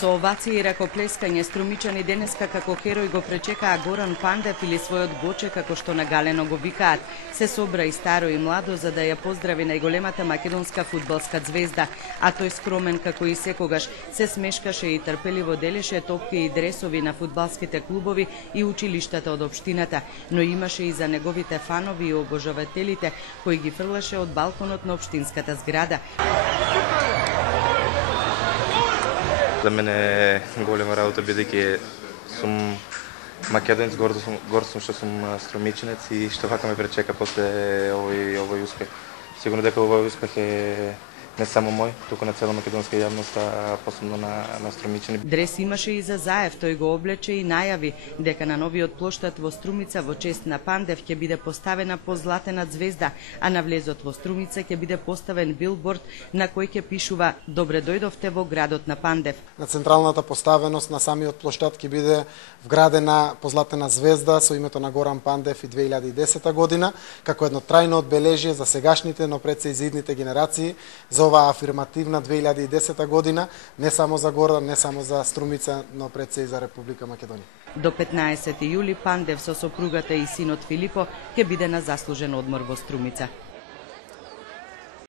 Со овација и ракоплескање струмичани денеска како херој го пречекаа Горан Пандев или својот Гоче, како што нагалено го викаат. Се собра и старо и младо за да ја поздрави најголемата македонска фудбалска звезда, а тој скромен како и секогаш се смешкаше и трпеливо делеше топки и дресови на фудбалските клубови и училиштата од општината, но имаше и за неговите фанови и обожавателите кои ги фрлаше од балконот на општинската зграда. За мене е голема работа, бидејќи сум македонец, горд сум што сум струмичинец и што вака ме пречека после овој успех. Сигурно дека овој успех е не само мој, туку на цела македонска јавност, а посебно на струмичани. Дрес имаше и за Заев, тој го облече и најави дека на новиот плоштад во Струмица во чест на Пандев ќе биде поставена позлатена звезда, а на влезот во Струмица ќе биде поставен билборд на кој ќе пишува "Добре дојдовте во градот на Пандев". На централната поставеност на самиот плоштад ќе биде вградена позлатена звезда со името на Горан Пандев и 2010 година, како едно трајно одбележие за сегашните, но пред се и за идните генерации, за оваа афирмативна 2010 година, не само за Горан, не само за Струмица, но пред се и за Република Македонија. До 15 јули Пандев со сопругата и синот Филипо ќе биде на заслужен одмор во Струмица.